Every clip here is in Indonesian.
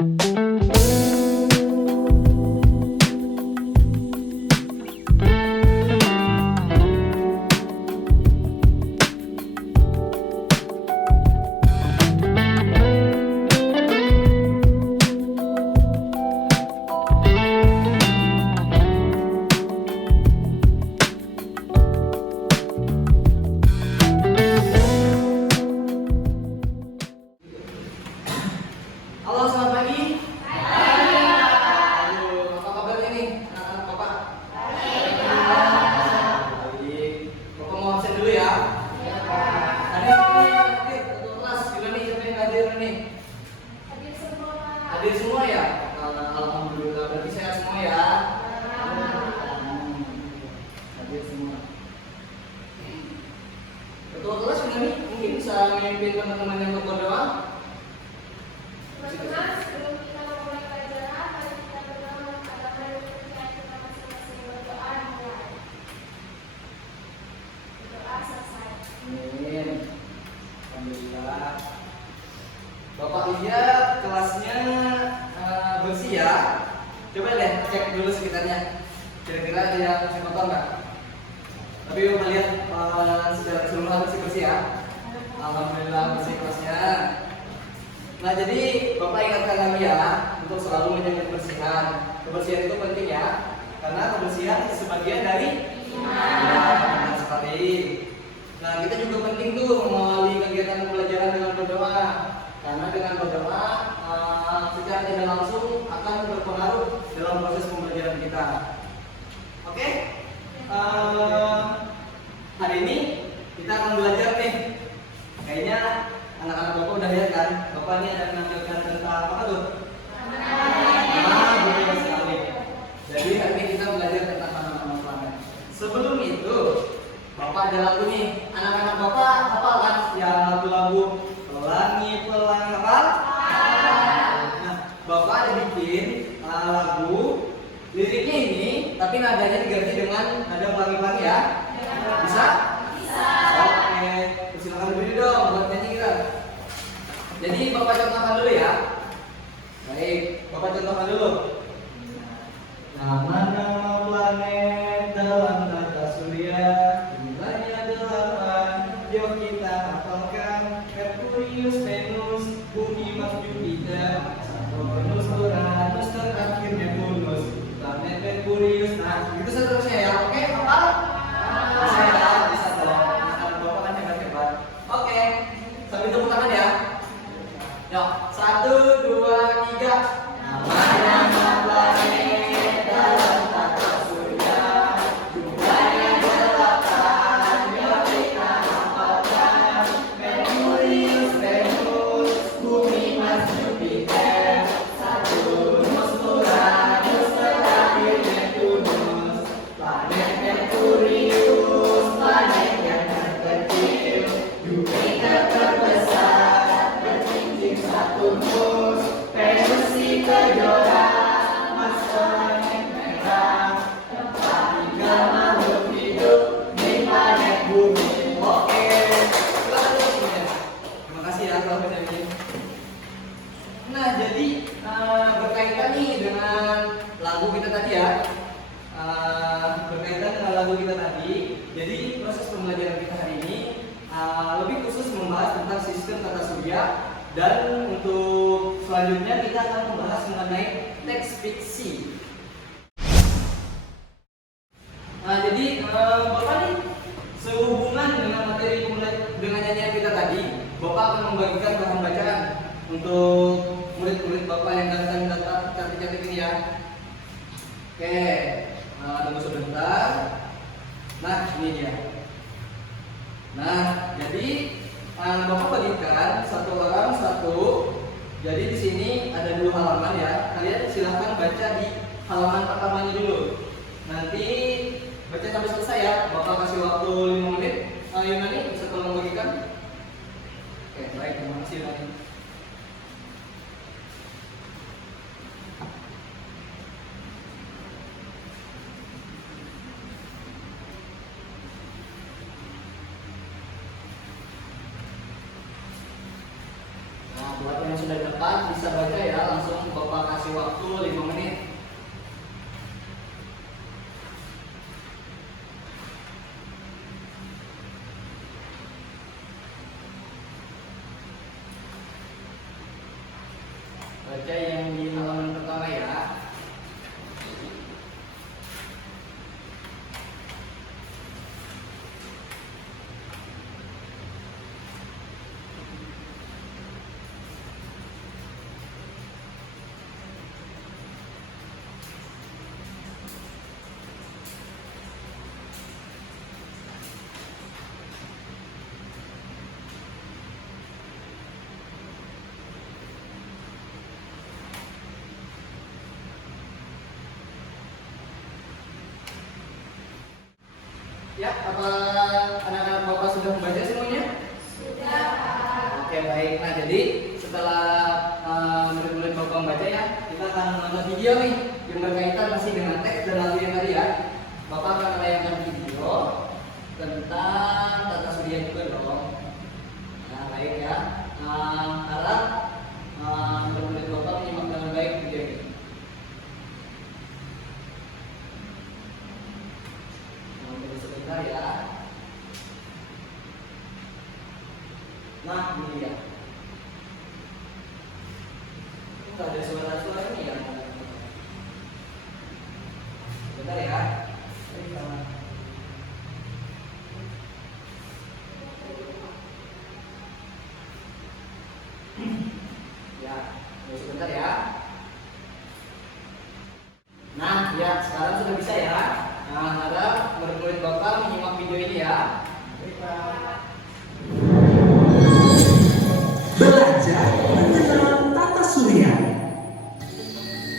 Halo, selamat pagi. Aduh, apa kabarnya nih anak-anak Bapak? Baik. Bapak mau absen dulu ya. Hadir satu kelas. Gimana nih, siapa yang hadir nih? Hadir semua ya? Alhamdulillah, berarti sehat semua ya. Hadir semua. Ketua kelas gimana nih? Mungkin bisa memimpin teman-teman yang berdoa. Teman-teman, sebelum kita memulai pelajaran, mari kita berdoa menghadap kepentingan kita masing-masing berdoa mulai. Berdoa selesai. Amin. Alhamdulillah. Bapak lihat kelasnya bersih ya. Coba deh cek dulu sekitarnya. Kira-kira ada yang masih kotor nggak? Tapi Bapak lihat secara keseluruhan masih bersih ya. Alhamdulillah bersih kelasnya. Nah, jadi Bapak ingatkan kami ya untuk selalu menjaga kebersihan. Kebersihan itu penting ya, karena kebersihan sebagian dari iman. Benar sekali. Nah, kita juga penting tuh mengawali kegiatan pembelajaran dengan berdoa, karena dengan berdoa secara tidak langsung akan berpengaruh dalam proses pembelajaran kita. Oke? Hari ini kita akan belajar nih. Kayaknya anak-anak Bapak udah lihat kan? Bapak ini ada menampilkan tentang apa tuh? Betul sekali. Jadi hari ini kita belajar tentang nama-nama planet. Sebelum itu, Bapak ada lagu nih. Anak-anak Bapak hafal kan? Yang lagu-lagu Pelangi Pelangi hafal? Nah, Bapak ada bikin lagu. Liriknya ini, tapi nadanya diganti dengan nada pelangi-pelangi ya? Bisa? Bisa. Oke, silakan berdiri dong buat nyanyi kita. Jadi Bapak contohkan dulu ya. Baik, Bapak contohkan dulu. Nama-nama planet dalam tata surya jumlahnya 8. Yuk kita hafalkan: Merkurius, Venus, Bumi, Mars, Jupiter, Saturnus, Uranus, dan akhirnya Neptunus. Planet Merkurius. Nah, itu seterusnya ya. Oke, hafal? Bisa ya, bisa dong. Nah, Bapak kan hebat-hebat. Oke, sambil tepuk tangan ya. Yuk, 1, 2, 3. Nama-nama planet dalam tata surya jumlahnya 8. Yuk kita hafalkan: Merkurius, Venus, Bumi, Mars, Jupiter, Saturnus, Uranus, terakhir Neptunus. Planet Merkurius, planet yang terkecil, Jupiter terbesar, Saturnus, Venus si kejora, Mars planet merah, tempat tinggal makhluk hidup di planet bumi. Oke, silakan terus semuanya. Terima kasih ya kalau bisa ini. Nah, jadi berkaitan nih dengan lagu kita tadi ya. Berkaitan dengan lagu kita tadi. Jadi proses pembelajaran kita hari ini lebih khusus membahas tentang sistem tata surya. Dan untuk selanjutnya kita akan membahas mengenai teks fiksi. Nah, jadi Bapak nih sehubungan dengan materi dengan nyanyian kita tadi, Bapak akan membagikan bahan bacaan untuk murid-murid Bapak yang datang cantik-cantik ini ya. Oke, tunggu sebentar. Nah, ini dia. Nah, jadi Bapak bagikan satu orang satu. Jadi di sini ada 2 halaman ya. Kalian silahkan baca di halaman pertamanya dulu. Nanti baca sampai selesai ya. Bapak kasih waktu 5 menit. Yunani bisa tolong bagikan. Oke, baik, terima kasih Yunani. Buat yang sudah dapat bisa baca ya, langsung baca yang di halaman pertama ya. Ya, apa anak-anak Bapak sudah membaca semuanya? Sudah, Pak. Oke, baik. Nah, jadi setelah murid-murid Bapak membaca ya, kita akan menonton video nih yang berkaitan masih dengan teks dan lagu yang tadi ya. Bapak akan menayangkan video tentang tata surya juga dong. Nah, baik ya. Harap murid-murid Bapak menyimak dengan baik video ini. Tunggu sebentar ya. Nah, ini dia. Enggak ada suara-suara ini ya. Bentar ya. Ini sama. Ya, tunggu sebentar ya. Nah, ya sekarang sudah bisa ya. Nah, harap murid-murid Bapak menyimak video ini ya. Baik, Pak. Belajar mengenal tata surya.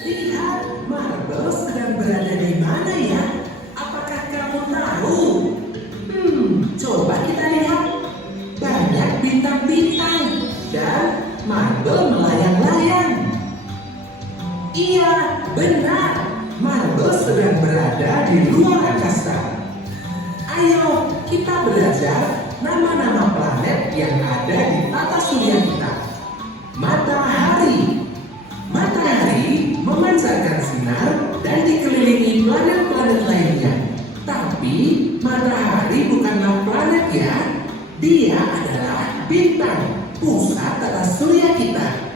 Lihat, marble sedang berada di mana ya? Apakah kamu tahu? Coba kita lihat. Banyak bintang-bintang dan marble melayang-layang. Iya, benar. Marble sedang berada di luar angkasa. Ayo, kita belajar nama-nama planet yang ada di tata surya kita. Matahari. Matahari memancarkan sinar dan dikelilingi planet-planet lainnya. Tapi matahari bukanlah planet ya. Dia adalah bintang, pusat tata surya kita.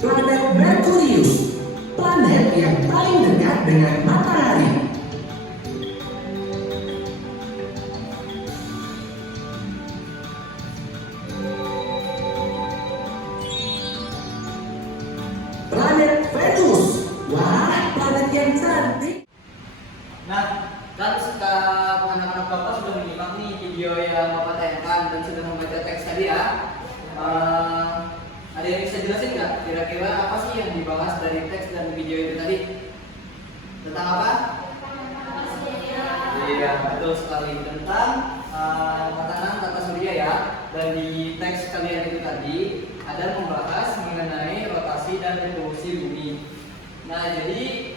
Planet Merkurius, planet yang paling dekat dengan matahari. Planet Venus. Wah, planet yang cantik. Nah, kan sekarang anak-anak Bapak sudah menyimak nih video yang Bapak tayangkan dan sudah membaca teks tadi ya. Ada yang bisa jelasin nggak? Kira-kira apa sih yang dibahas dari teks dan video itu tadi? Tentang apa? Iya, betul sekali, tentang tatanan tata surya ya. Dan di teks kalian itu tadi ada membahas mengenai rotasi dan revolusi bumi. Nah, jadi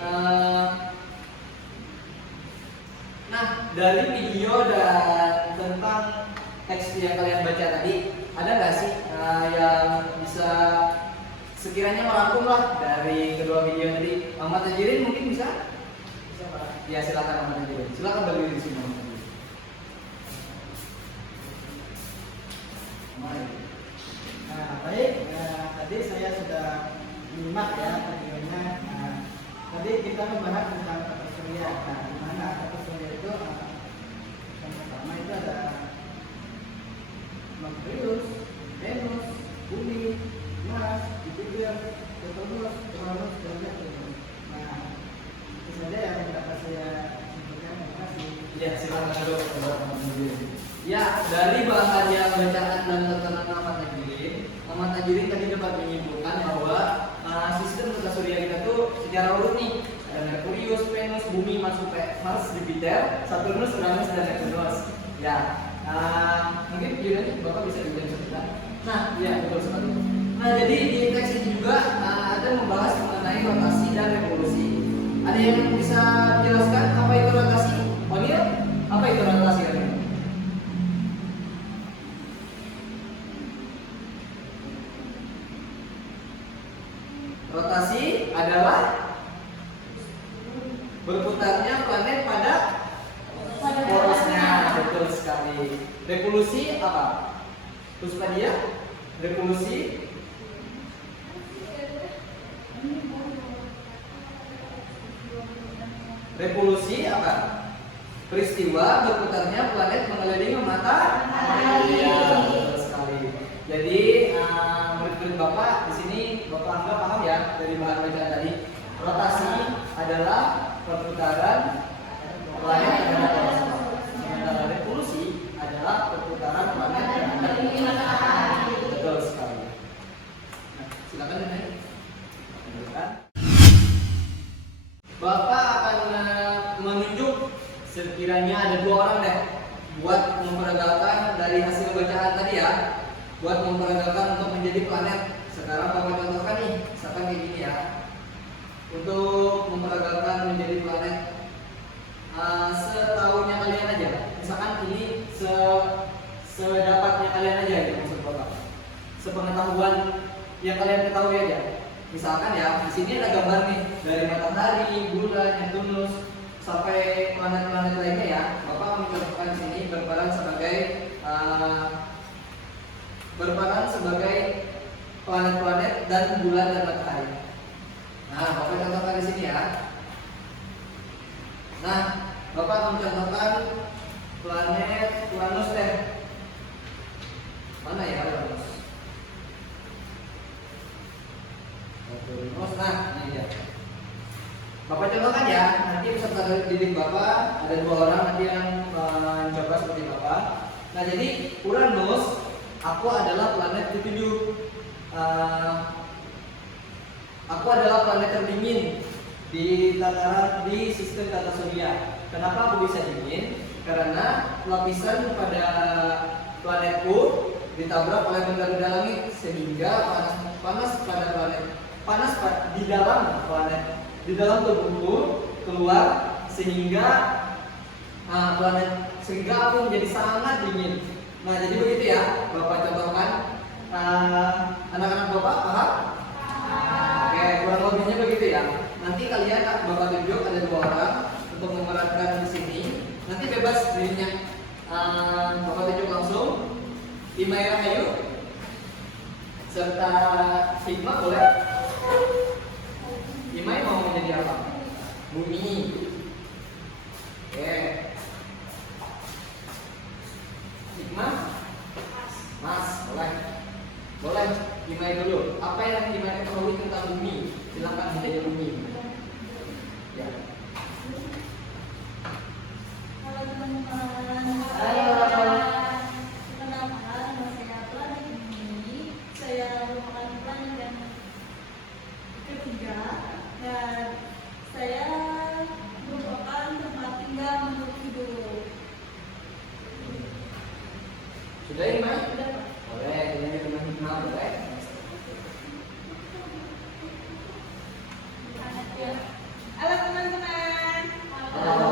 dari video dan tentang teks yang kalian baca tadi, ada nggak sih yang bisa sekiranya merangkum lah dari kedua video tadi? Ahmad Tajirin mungkin bisa? Bisa Pak? Ya silakan Ahmad Tajirin. Silakan berdiri di sini Ahmad Tajirin. Nah, baik. Tadi saya sudah menyimak ya videonya. Nah, tadi kita membahas tentang tata surya. Nah, di mana tata surya itu yang pertama itu ada Merkurius, Venus, Bumi, Mars, Jupiter, Saturnus, Uranus, dan Neptunus. Nah, itu saja yang dapat saya sebutkan. Terima kasih. Ya silakan dulu. Ya, dari bahan yang bacaan dan tatanan Ahmad Tajirin tadi dapat menyimpulkan bahwa sistem tata surya kita tuh secara urut nih ada Merkurius, Venus, Bumi, Mars, Jupiter, Saturnus, Uranus, dan Neptunus. Ya, mungkin videonya Bapak bisa dijelaskan. Nah, ya betul sekali. Nah, jadi di teks ini juga ada membahas mengenai rotasi dan revolusi. Ada yang bisa menjelaskan apa itu rotasi? Panggil, apa itu rotasi kan? Rotasi adalah berputarnya planet pada porosnya, betul sekali. Revolusi apa? Puspadia, revolusi. Revolusi apa? Peristiwa berputarnya planet mengelilingi matahari. Ya, betul sekali. Jadi murid-murid Bapak di sini Bapak anggap paham ya dari bahan bacaan tadi. Rotasi adalah perputaran planet terhadap plasma. Sementara revolusi adalah perputaran planet terhadap matahari. Betul sekali. Nah, silakan Nenek. Bapak akan menunjuk sekiranya ada 2 orang deh buat memperagakan dari hasil bacaan tadi ya, buat memperagakan untuk menjadi planet. Sekarang Bapak contohkan nih, misalkan kayak gini ya, untuk memperagakan menjadi planet. Setahunya kalian aja, misalkan ini sedapatnya kalian aja gitu maksud Bapak, sepengetahuan yang kalian ketahui aja. Misalkan ya, di sini ada gambar nih dari matahari, bulan, Neptunus sampai planet-planet lainnya ya. Bapak mencontohkan di sini berperan sebagai planet-planet dan bulan dan matahari. Nah, Bapak contohkan di sini ya. Nah, Bapak mencontohkan planet Uranus deh. Mana ya Uranus? Nah, ini dia. Bapak contohkan ya, nanti peserta didik Bapak ada 2 orang nanti yang mencoba seperti Bapak. Nah, jadi Uranus, aku adalah planet ke-7. Aku adalah planet terdingin di sistem tata surya. Kenapa aku bisa dingin? Karena lapisan pada planetku ditabrak oleh benda-benda langit sehingga panas di dalam planet, di dalam tubuhku keluar sehingga sehingga aku menjadi sangat dingin. Nah, jadi begitu ya Bapak contohkan. Anak-anak Bapak paham? Oke, kurang lebihnya begitu ya. Nanti kalian Bapak tunjuk ada 2 orang untuk memerankan di sini. Nanti bebas dirinya. Bapak tunjuk langsung. Imaira Hayu serta Hikmah boleh. Imai mau menjadi apa? Bumi. Oke. Hikmah? Mas, boleh. Boleh. Imai dulu. Apa yang Imai ketahui tentang bumi? Silakan menjadi bumi. Ya. Halo teman-teman. Halo. Perkenalkan, nama saya Planet Bumi. Saya merupakan planet yang ketiga dan saya merupakan tempat tinggal makhluk hidup. Sudah Imai? Sudah, Pak. Boleh. Ini teman Hikmah boleh. Ya. Halo teman-teman. Halo.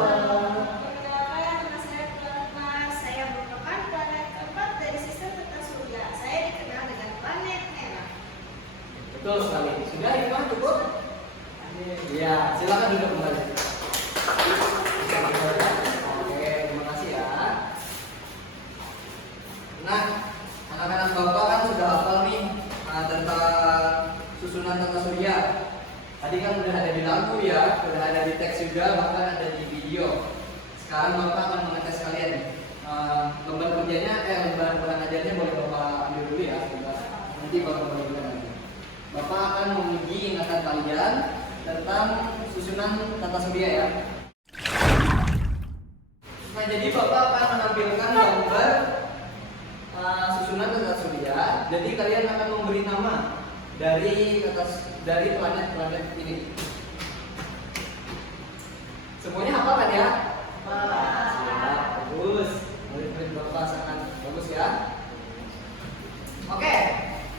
Perkenalkan, nama saya Planet. Saya merupakan planet keempat dari sistem tata surya. Saya dikenal dengan planet merah. Betul sekali. Sudah Hikmah cukup? Iya, silakan duduk kembali. Oke, terima kasih ya. Nah, anak-anak Bapak kan sudah hafal nih tentang susunan tata surya. Tadi kan udah ada di lagu ya, udah ada di teks juga, bahkan ada di video. Sekarang Bapak akan mengetes kalian nih. Lembar kerjanya, lembar ajarnya boleh Bapak ambil dulu ya, sebentar. Nanti Bapak berikan lagi. Bapak akan menguji ingatan kalian tentang susunan tata surya ya. Nah, jadi Bapak akan menampilkan gambar susunan tata surya. Jadi kalian akan memberi nama dari planet-planet ini. Semuanya hafal kan ya? Bagus. Murid-murid Bapak sangat bagus ya. Oke,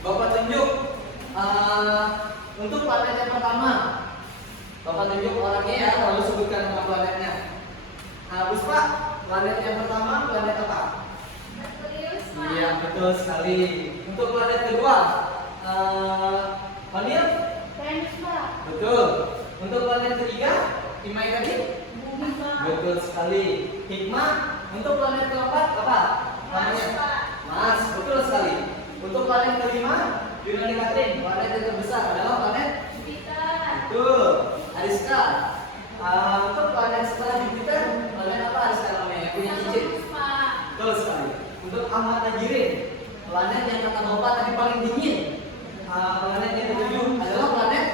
Bapak tunjuk untuk planet yang pertama. Bapak tunjuk orangnya ya, lalu sebutkan nama planetnya. Puspa, planet yang pertama planet apa? Merkurius, Pak. Iya, betul sekali. Untuk planet kedua, Vanil? Venus, Pak. Betul. Untuk planet ketiga, Imai tadi? Bumi, Pak. Betul sekali. Hikmah, untuk planet keempat apa? Mars, Namanya? Pak. Mars, betul sekali. Bapak tadi paling dingin. Planet yang ketujuh adalah planet.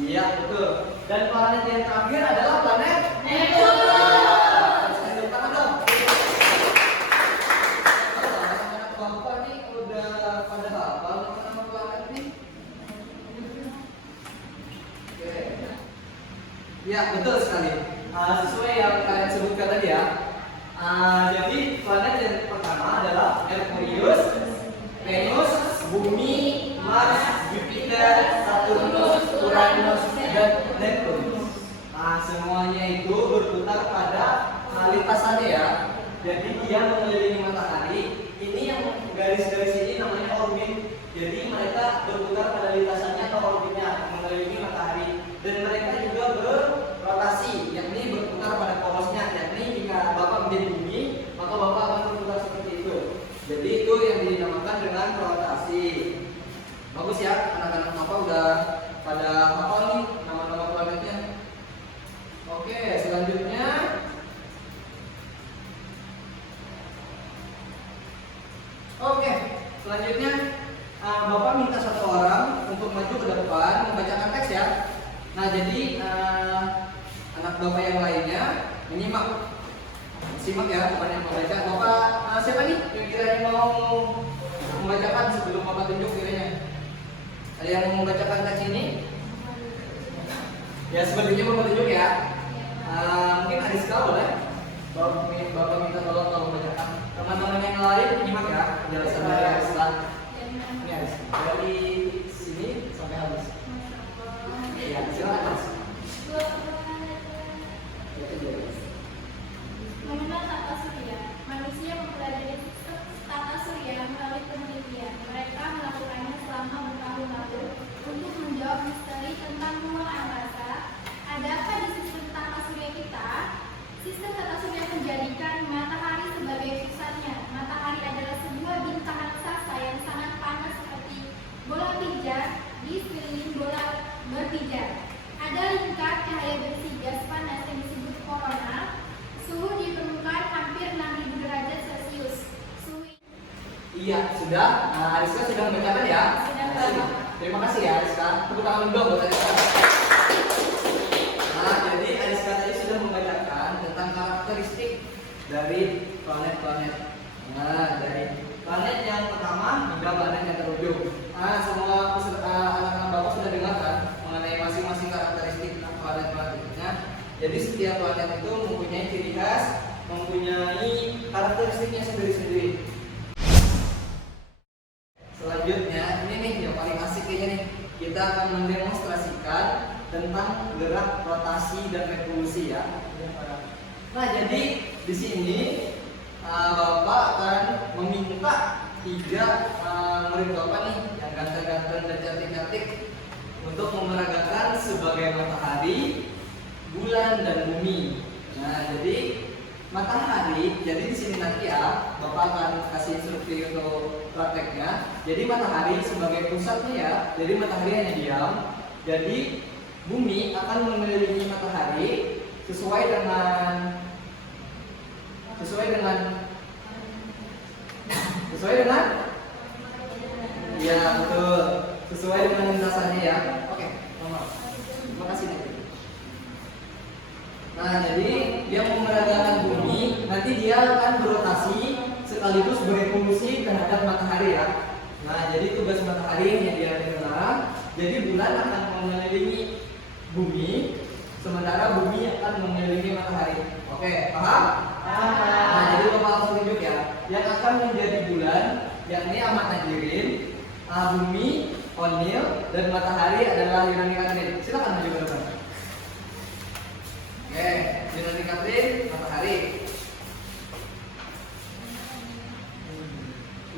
Iya betul. Dan planet yang terakhir adalah planet Neptunus. Tepuk tangan dong. Anak-anak Bapak nih udah pada hafal nama planet nih. Oke. Ya betul sekali. Sesuai yang kalian sebutkan tadi ya. Jadi planet yang pertama adalah Merkurius, Venus, Bumi, Mars, Jupiter, Saturnus, Uranus, dan Neptunus. Semuanya itu berputar pada lintasannya ya. Jadi dia mengelilingi matahari. Ini yang garis-garis ini namanya orbit. Jadi mereka berputar pada lintasannya atau orbitnya mengelilingi matahari. Dan mereka juga berrotasi, yakni berputar pada porosnya. Yakni jika Bapak menjadi bumi, maka Bapak akan berputar seperti itu. Jadi itu yang dinamakan dengan rotasi. Bagus ya, anak-anak Bapak udah pada hafal nih nama-nama planetnya. Oke, selanjutnya Bapak minta satu orang untuk maju ke depan membacakan teks ya. Nah, jadi anak Bapak yang lainnya menyimak. Simak ya, bukan yang membaca. Bapak siapa nih yang kiranya mau membacakan sebelum Bapak tunjuk kiranya? Ada yang mau membacakan teks ini? Ya, sebenarnya Bapak tunjuk ya. Mungkin Ariska boleh. Bapak minta tolong kalau membacakan. Teman-teman yang lain menyimak ya penjelasan dari Ariska. Ini Ariska. Dari sini sampai habis. Ya, silakan. Mengenal tata surya, manusia mempelajari tata surya melalui penelitian. Mereka melakukannya selama bertahun-tahun untuk menjawab misteri tentang ruang angkasa. Ada apa di sistem tata surya kita? Sistem tata surya menjadikan matahari sebagai pusatnya. Matahari adalah sebuah bintang raksasa yang sangat panas seperti bola pijar di sekeliling bola berpijar. Ada lingkar cahaya bersih gas panas yang disebut korona. Suhu di permukaan hampir 6.000 derajat Celcius. Iya, sudah. Ariska sudah membacakan ya? Sudah. Terima kasih ya Ariska. Tepuk tangan dong buat Ariska. Jadi Ariska tadi sudah membacakan tentang karakteristik dari planet-planet. Dari planet yang pertama hingga planet yang terujung. Semua anak-anak Bapak sudah dengar kan mengenai masing-masing karakteristik planet-planetnya. Jadi setiap planet itu mempunyai ciri khas, mempunyai karakteristiknya sendiri-sendiri. Selanjutnya, ini nih yang paling asik kayaknya nih. Kita akan mendemonstrasikan tentang gerak rotasi dan revolusi ya. Nah, jadi di sini Bapak akan meminta 3 murid Bapak nih yang ganteng-ganteng dan cantik-cantik untuk memeragakan sebagai matahari, bulan dan bumi. Nah, jadi matahari, jadi di sini nanti ya Bapak akan kasih instruksi untuk prakteknya. Jadi matahari sebagai pusatnya ya. Jadi matahari hanya diam. Jadi bumi akan mengelilingi matahari sesuai dengan ya betul, sesuai dengan lintasannya ya. Oke, terima kasih nih. Nah, jadi dia memeragakan bumi, nanti dia akan berotasi sekaligus berevolusi terhadap matahari ya. Nah, jadi tugas matahari yang dia dikenal. Jadi bulan akan mengelilingi bumi, sementara bumi akan mengelilingi matahari. Oke, paham? Nah, jadi Bapak harus tunjuk ya. Yang akan menjadi bulan, yakni Ahmad Najirin, bumi, O'Neill, dan matahari adalah Yunani Katrin. Silakan maju ke depan. Oke, Yunani Katrin, matahari.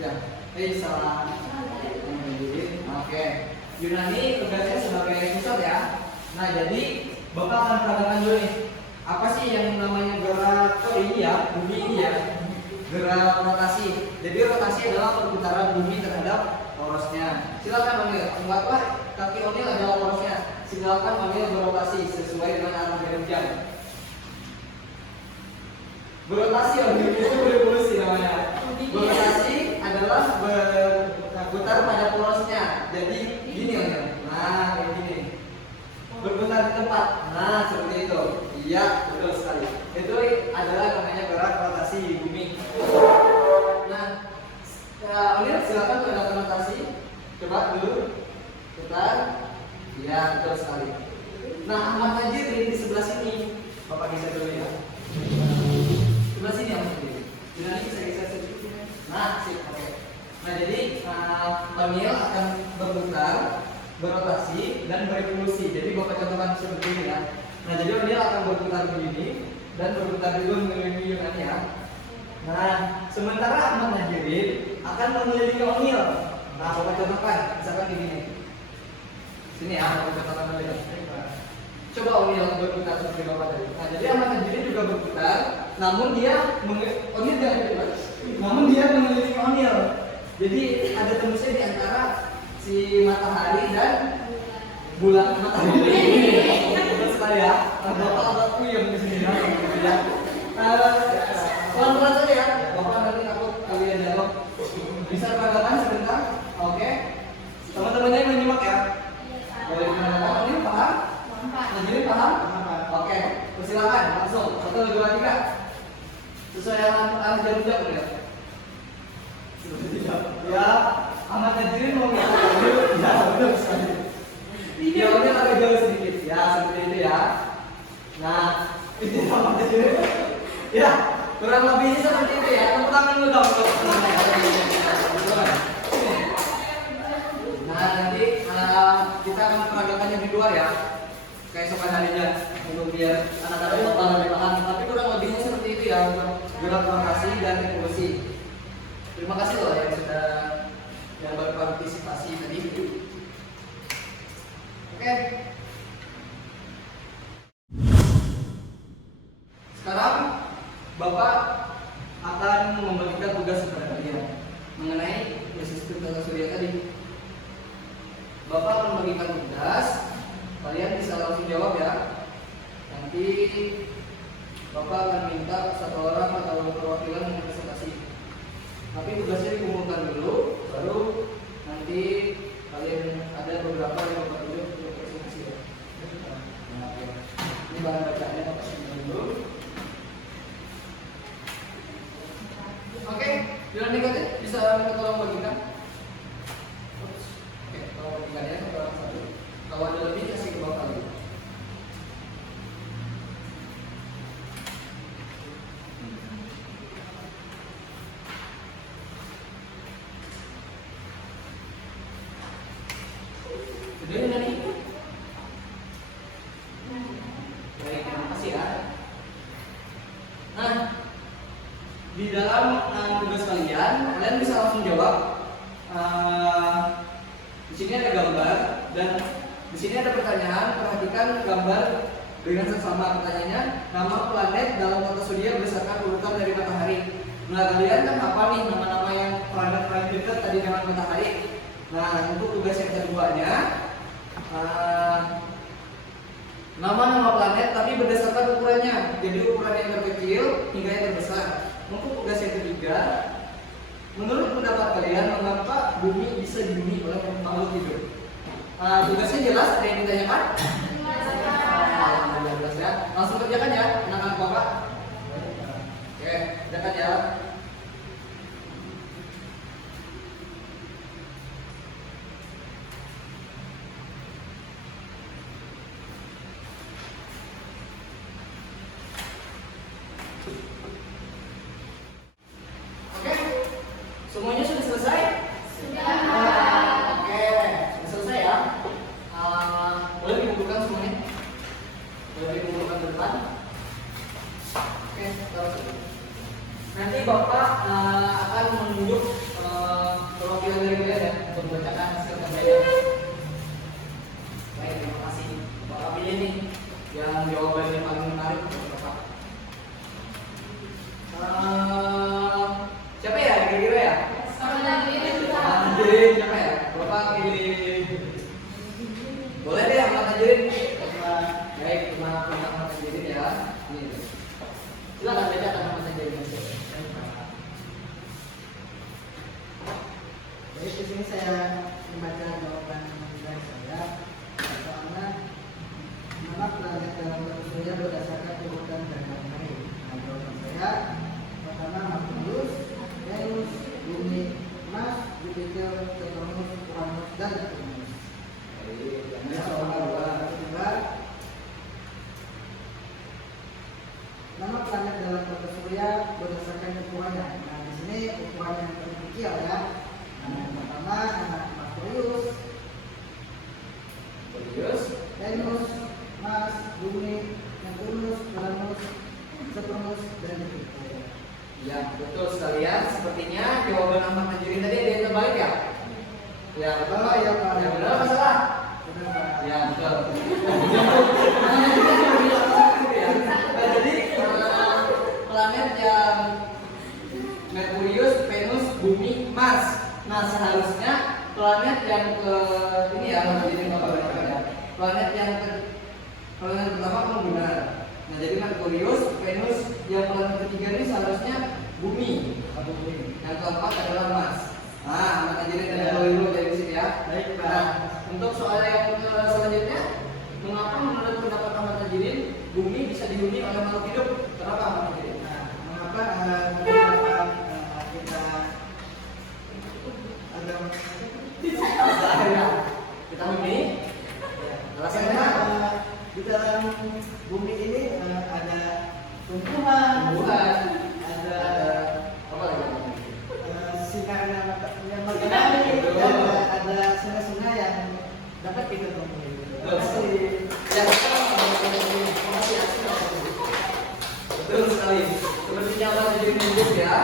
Ya, salah. Oke, Yunani tugasnya sebagai pusat ya. Nah, jadi Bapak akan peragakan dulu nih. Apa sih yang namanya gerak ini ya, bumi ini ya? Gerak rotasi. Jadi rotasi adalah perputaran bumi terhadap porosnya. Silakan O'Neill, anggaplah kaki O'Neill adalah porosnya. Silakan O'Neill berotasi sesuai dengan arah jarum jam. Berotasi O'Neill itu berevolusi namanya. Berotasi adalah berputar jadi gini ya. Nah, kayak gini. Berputar di tempat. Nah, seperti itu. Iya, betul sekali. Itu adalah namanya gerak rotasi bumi. Nah, Unil silakan gunakan rotasi. Coba dulu. Putar. Iya, betul sekali. Nah, Ahmad Najir di sebelah sini. Bapak geser dulu ya. Sebelah sini Ahmad Najir. Jadi bisa geser sedikit. Nah, sip. Oke. Nah, jadi Unil akan berputar, berotasi dan berevolusi. Jadi Bapak contohkan seperti ini ya. Nah, jadi Unil akan berputar begini dan berputar juga mengelilingi Yunani ya. Nah, sementara Ahmad Najirin akan mengelilingi Unil. Nah, Bapak contohkan, misalkan begini. Sini ya, Bapak contohkan dulu ya. Coba Unil berputar seperti Bapak tadi. Nah, jadi Ahmad Najirin juga berputar, namun dia Unil jangan berputar. Namun dia mengelilingi Unil. Jadi ada tembusnya di antara si matahari dan bulan matahari ini. Betul sekali ya. Bapak agak puyeng di sini ya. Pelan-pelan saja ya. Bapak nanti takut kalian jatuh. Bisa peragakan sebentar. Oke. Teman-temannya yang menyimak ya. Boleh diperagakan. Ini paham? Jadi paham? Oke. Persilakan langsung. 1, 2, 3. Sesuai arah jarum jam ya. Ya, Ahmad Najirin mau ngomong dulu. Ya, betul sekali. Ya, Unil agak jauh sedikit. Ya, seperti itu ya. Nah, ini Ahmad Najirin. Ya, kurang lebihnya seperti itu ya. Tepuk tangan dulu dong. Nah, nanti kita akan peragakannya di luar ya. Keesokan harinya untuk biar anak-anak Bapak lebih paham. Tapi kurang lebihnya seperti itu ya untuk gerak rotasi dan evolusi. Terima kasih loh yang berpartisipasi tadi. Oke. Sekarang Bapak akan memberikan tugas kepada kalian mengenai sistem tata surya tadi. Bapak akan memberikan tugas, kalian bisa langsung jawab ya. Nanti Bapak akan minta satu orang atau perwakilan yang presentasi. Tapi tugasnya dikumpulkan dulu, baru nanti kalian ada beberapa yang Bapak tunjuk untuk presentasi ya. Nah, ya. Ini bahan bacaannya Bapak simpan dulu. Oke, jangan dikatakan bisa minta tolong bagikan. Oke, tolong bagikan ya satu orang satu. Kalau ada lebih kasih ke Bapak lagi. Sudah ini tadi? Baik, terima kasih ya. Nah, di dalam tugas kalian bisa langsung jawab. Di sini ada gambar dan di sini ada pertanyaan. Perhatikan gambar dengan seksama. Pertanyaannya, nama planet dalam tata surya berdasarkan urutan dari matahari. Nah, kalian kan apa nih nama-nama yang planet-planet dekat tadi dengan matahari? Nah, untuk tugas yang keduanya, nama-nama planet tapi berdasarkan ukurannya. Jadi ukuran yang terkecil hingga yang terbesar. Untuk tugas yang ketiga, menurut pendapat kalian mengapa bumi bisa dihuni oleh makhluk hidup? Tugasnya jelas, ada yang ditanyakan? Alhamdulillah jelas ya. Langsung kerjakan ya, anak-anak Bapak. Oke, kerjakan ya. Semuanya sudah selesai? Sudah. Oke, sudah selesai ya. Boleh dikumpulkan semuanya? Boleh dikumpulkan ke depan? Oke, taruh saja. Nanti Bapak akan menunjuk perwakilan dari kalian ya untuk membacakan hasil kajian. Baik, terima kasih. Bapak pilih nih yang jawabannya paling menarik untuk Bapak. Siapa ya kira-kira ya? Najirin siapa ya? Bapak pilih. Boleh deh Ahmad Najirin. Baik, cuma punya Ahmad Najirin ya. Ini. Silakan bacakan Ahmad Najirin. Baik, di sini saya membaca jawaban dan Neptunus. Yang soal kedua. Kedua, nama planet dalam tata surya berdasarkan ukurannya. Nah, di sini ukuran yang terkecil ya. Nah, yang pertama ada Merkurius, Merkurius, Venus, Mars, Bumi, Neptunus, Uranus, Saturnus, dan Jupiter. ya betul sekalian. Sepertinya jawaban Ahmad Najiri tadi ada yang terbalik ya? Ya betul. Oh, iya, Pak. Ya benar apa salah? Benar, Pak. Ya betul. Jadi planet yang Merkurius, Venus, Bumi, Mars. Nah seharusnya planet yang ke ini ya, jadi bapak benar ya. Planet yang pertama kamu benar. Nah jadi Merkurius, Venus, yang planet ketiga ini seharusnya Bumi. Yang keempat adalah Mars. Nah, maka jadi kita dulu dari sini ya. Baik, Pak. Nah, untuk soal yang selanjutnya, mengapa menurut pendapat Ahmad Najiri bumi bisa dihuni oleh makhluk hidup? Kenapa Ahmad Najiri? Nah, mengapa kita agama Kita huni? Alasannya karena apa? di dalam bumi ini ada tumbuhan, Tumbuhan. ada Apa lagi? sinar yang matahari, Betul. dan ada sungai-sungai yang dapat kita temui. Terima kasih. Ya, betul sekali. Sepertinya Ahmad Najiri menyebut ya.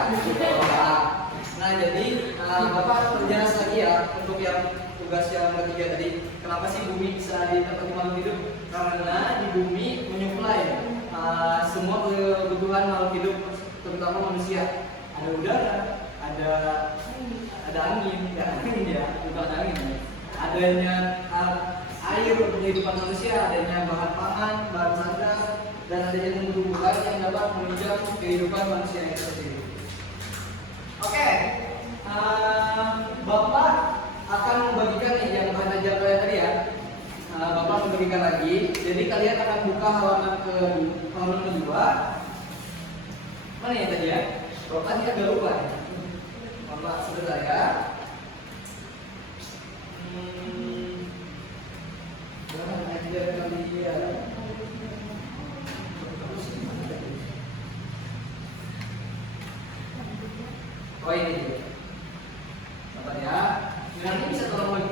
Nah, jadi Bapak perjelas lagi ya untuk yang tugas yang ketiga tadi. Kenapa sih bumi bisa ditempati makhluk hidup? Karena di bumi menyuplai semua kebutuhan makhluk hidup, terutama manusia. Ada udara, ada angin, ya angin ya, bukan angin. Adanya air untuk kehidupan manusia, adanya bahan pangan, bahan sandang, dan adanya tumbuh-tumbuhan yang dapat menunjang kehidupan manusia itu sendiri. Oke, Bapak akan membagikan nih yang bahan ajar kalian tadi ya. Bapak membagikan lagi. Jadi kalian akan buka halaman kedua. Mana ya tadi ya? Bapak ini agak lupa ya. Bapak sebentar ya. Bahan ajar kalian. Oh ini dia. Bapak ya. Nanti bisa tolong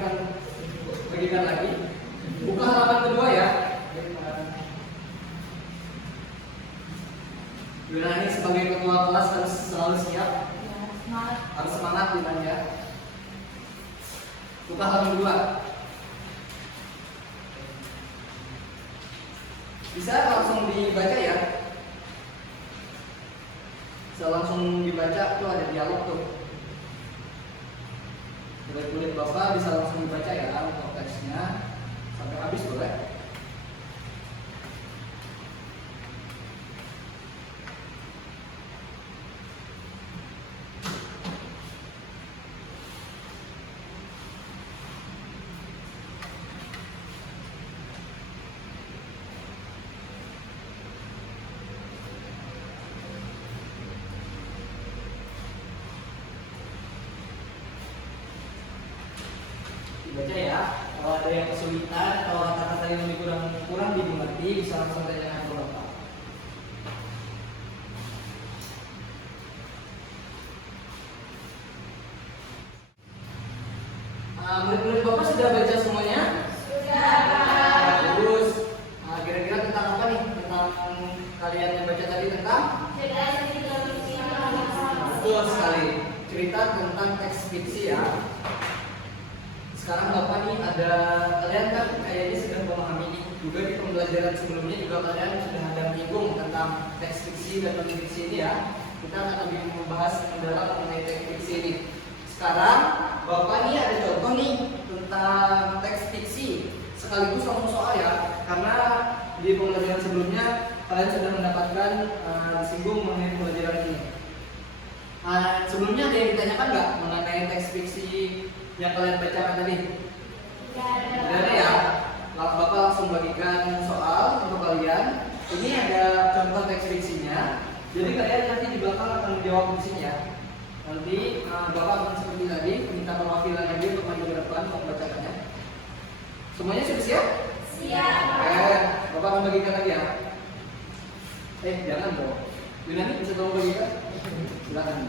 bagikan lagi. Buka halaman kedua ya. Yuna ini sebagai ketua kelas harus selalu siap. Harus semangat ya. Buka halaman kedua. Bisa langsung dibaca ya. Bisa langsung dibaca tuh ada dialog tuh. Kulit Bapak bisa langsung dibaca ya untuk teksnya sampai habis boleh. Dibaca ya. Kalau ada yang kesulitan, kalau kata-kata yang lebih kurang dimengerti, bisa langsung tanyakan ke Bapak. Murid-murid Bapak sudah baca semuanya? Bagus. Kira-kira tentang apa nih? Tentang kalian yang baca tadi tentang? Betul sekali. Cerita tentang teks fiksi ya. Sekarang Bapak nih ada, kalian kan kayaknya sudah memahami nih. Juga di pembelajaran sebelumnya juga kalian sudah ada menyinggung tentang teks fiksi dan non fiksi ini ya. Kita akan lebih membahas mendalam mengenai teks fiksi ini. Sekarang Bapak nih ada contoh nih tentang teks fiksi sekaligus langsung soal ya. Karena di pembelajaran sebelumnya kalian sudah mendapatkan disinggung mengenai pembelajaran ini. Sebelumnya ada yang ditanyakan nggak mengenai teks fiksi yang kalian bacakan tadi? Tidak ada ya. Bapak langsung bagikan soal untuk kalian. Ini ada contoh teks fiksinya. Jadi kalian nanti di belakang akan menjawab di sini ya. Nanti Bapak akan seperti tadi minta perwakilan dia untuk maju ke depan untuk membacakannya. Semuanya sudah siap? Siap. Bapak akan bagikan lagi ya. Jangan dong. Yunani bisa tolong bagikan? Silakan.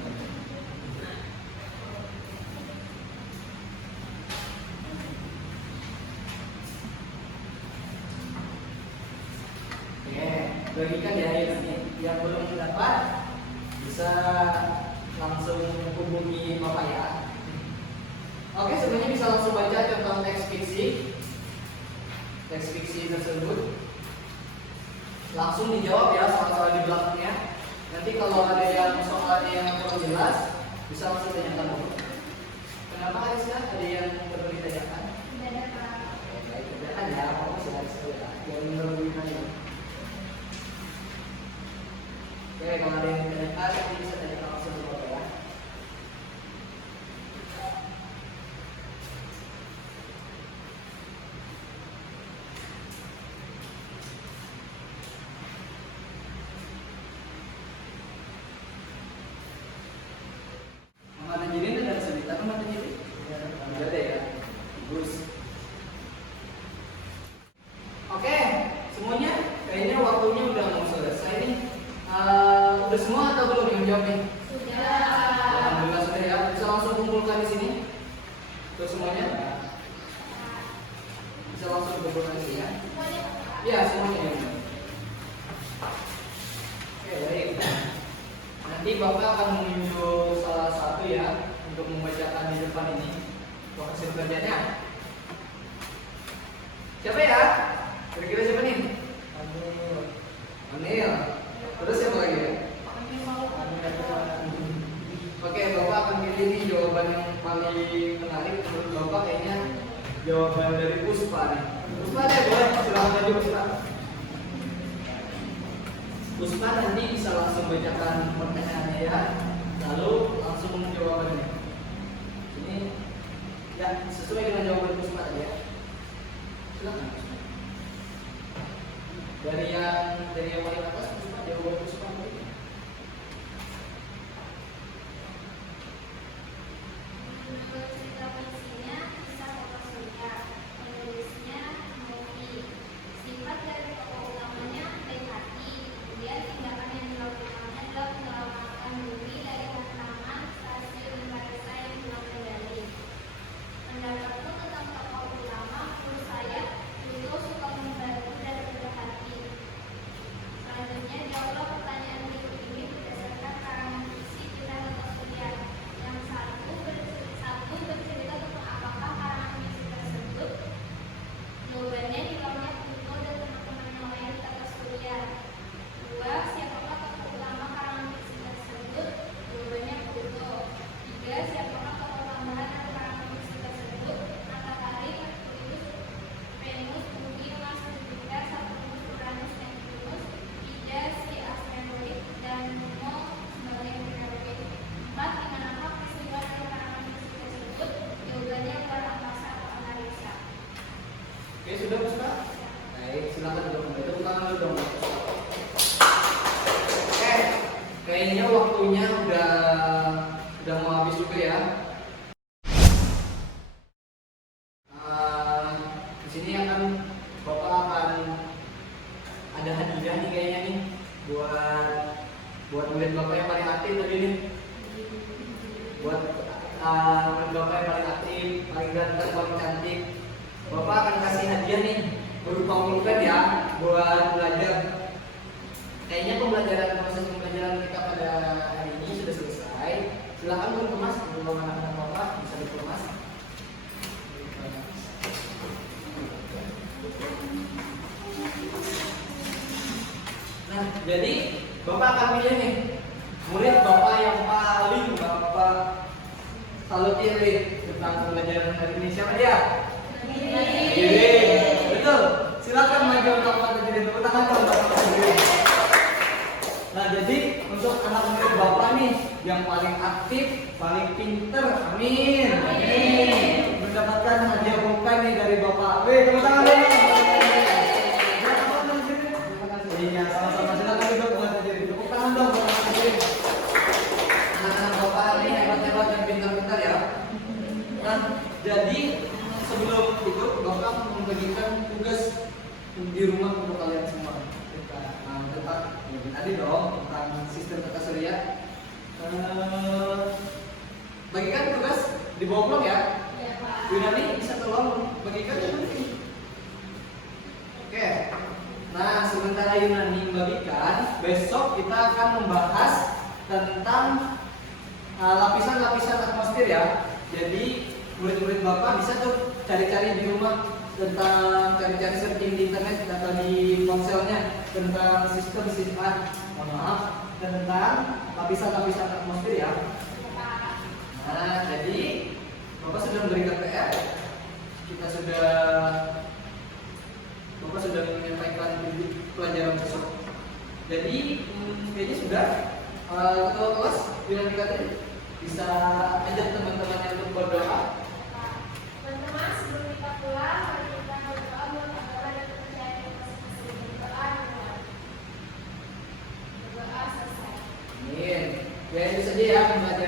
Bagikan ya ini. Yang belum dapat bisa langsung hubungi Bapak ya. Oke, semuanya bisa langsung baca tentang teks fiksi. Teks fiksi tersebut langsung dijawab ya soal-soal di belakangnya. Nanti kalau ada yang soalnya yang kurang jelas bisa langsung tanyakan dulu. Kenapa Ariska? Ada yang perlu ditanyakan? Tidak ada, Pak. Baik, tanyakan ya. Kamu masih Ariska ya. Jangan merugikan ya. Oke, kalau ada yang ditanyakan nanti bisa tanyakan langsung ke Bapak ya. Mama Tanjirin ada cerita Mama Tanjirin? Tidak ada ya? Bagus. Oke, semuanya kayaknya waktunya udah mau selesai nih. Udah semua atau belum yang jawab nih? Sudah. Alhamdulillah sudah ya. Bisa langsung kumpulkan di sini. Untuk semuanya? Bisa langsung kumpulkan di sini ya? Semuanya, Pak. Iya, semuanya ya. Oke, baik. Nanti Bapak akan menunjuk salah satu ya untuk membacakan di depan ini untuk hasil kerjanya. Siapa ya? Kira-kira siapa nih? Anil. Terus siapa lagi ya? Oke, Bapak akan pilih nih jawaban yang paling menarik menurut Bapak kayaknya jawaban dari Puspa nih. Puspa deh, boleh silakan aja Puspa. Puspa nanti bisa langsung bacakan pertanyaannya ya, lalu langsung jawabannya. Ini ya sesuai dengan jawaban Puspa tadi ya. Silakan. Dari yang paling atas Puspa jawaban Puspa. Menurut cerita fiksinya, kisah tokoh surga. Penulisnya Mofi. Sifat dari tokoh utamanya baik hati. Kemudian tindakan yang dilakukannya adalah menyelamatkan bumi dari hantaman stasiun Antariksa yang hilang kendali. Pendapatku tentang tokoh utama menurut saya Pluto suka membantu dan berhati. Selanjutnya jawablah pertanyaan berikut ini berdasarkan karangan fiksi kisah tokoh surya. Yang satu bercerita tentang apakah karangan fiksi tersebut. Jawabannya di lautnya Pluto dan teman-teman yang lain di tata surya. Dua, siapakah tokoh utama karangan fiksi tersebut? Jawabannya Pluto. Tiga, siapakah tokoh tambahan dari karangan fiksi tersebut? Matahari, Merkurius, Venus, Bumi, Mars, Jupiter, Saturnus, Uranus, Neptunus. Tiga, si asteroid dan Nemo sebagai penerbit. Empat, di manakah peristiwa dari karangan fiksi tersebut? Jawabannya luar angkasa atau antariksa. Oke, sudah Puspa? Baik, silakan dulu. Itu tangan dulu dong. Oke, kayaknya waktunya udah mau habis juga ya. Di sini akan Bapak akan ada hadiah nih kayaknya nih buat murid Bapak yang paling aktif tadi nih. Buat murid Bapak yang paling aktif, paling ganteng, paling cantik. Bapak akan kasih hadiah nih berupa pulpen ya buat belajar. Kayaknya proses pembelajaran kita pada hari ini sudah selesai. Silakan dikemas untuk anak-anak Bapak bisa dikemas. Nah, jadi Bapak akan pilih nih murid Bapak yang paling Bapak saluti tentang pembelajaran hari ini. Siapa dia? Betul. Silakan maju untuk Bapak Tajudin. Tepuk tangan dong Bapak Tajudin. Nah, jadi untuk anak murid Bapak nih yang paling aktif, paling pinter, amin. Mendapatkan hadiah pulpen nih dari Bapak. Tepuk tangan dong. Iya, sama-sama. Silakan duduk Bapak Tajudin. Tepuk tangan dong Bapak Tajudin. Anak-anak Bapak ini hebat-hebat dan pintar-pintar ya. Nah, jadi sebelum ikut Bapak membagikan tugas di rumah untuk kalian semua. Nah, tentang tadi dong tentang sistem tata surya. Bagikan tugas di bawah blok ya. Iya, Pak. Yunani bisa tolong bagikan Yunani. Oke. Nah, sementara Yunani membagikan, besok kita akan membahas tentang lapisan-lapisan atmosfer ya. Jadi murid-murid Bapak bisa tuh cari-cari di rumah tentang cari-cari searching di internet atau di ponselnya tentang sistem tentang lapisan-lapisan atmosfer ya. Nah, jadi Bapak sudah memberikan PR. Bapak sudah menyampaikan pelajaran besok. Jadi kayaknya sudah. Ketua kelas Yunani Katrin bisa ajak teman-temannya untuk berdoa. Teman-teman, sebelum kita pulang, mari kita berdoa buat agama dan kepercayaan kita masing-masing. Berdoa dimulai. Berdoa selesai. Amin. Ya itu saja ya pembelajaran